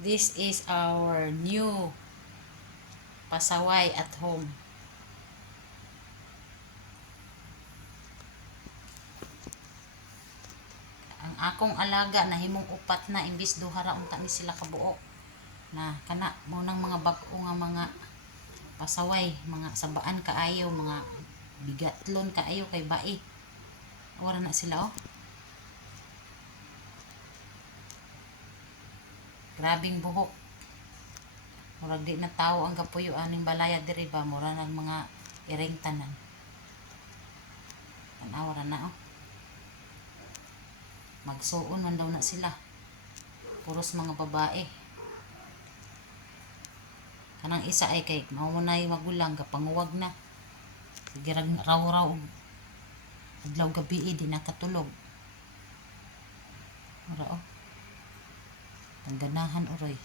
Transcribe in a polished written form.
This is our new pasaway at home. Ang akong alaga na himong upat na imbis duha ra unta ni sila kabuo. Na kana mo nang mga bag-o nga mga pasaway, mga sabaan kaayo, mga bigatlon kaayo kay bai. Wala na sila oh. Grabing buhok. Murag di na tao ang kapuyo aning balaya diri ba, mura nang mga iring tanan. Tanaw ra na oh. Magsuon man daw na sila. Puros mga babae. Kanang isa ay kay maunay magulang kapanguwag na. Sige raw-raw adlaw gabi di nakatulog. Mura oh. Ang ganahan oray.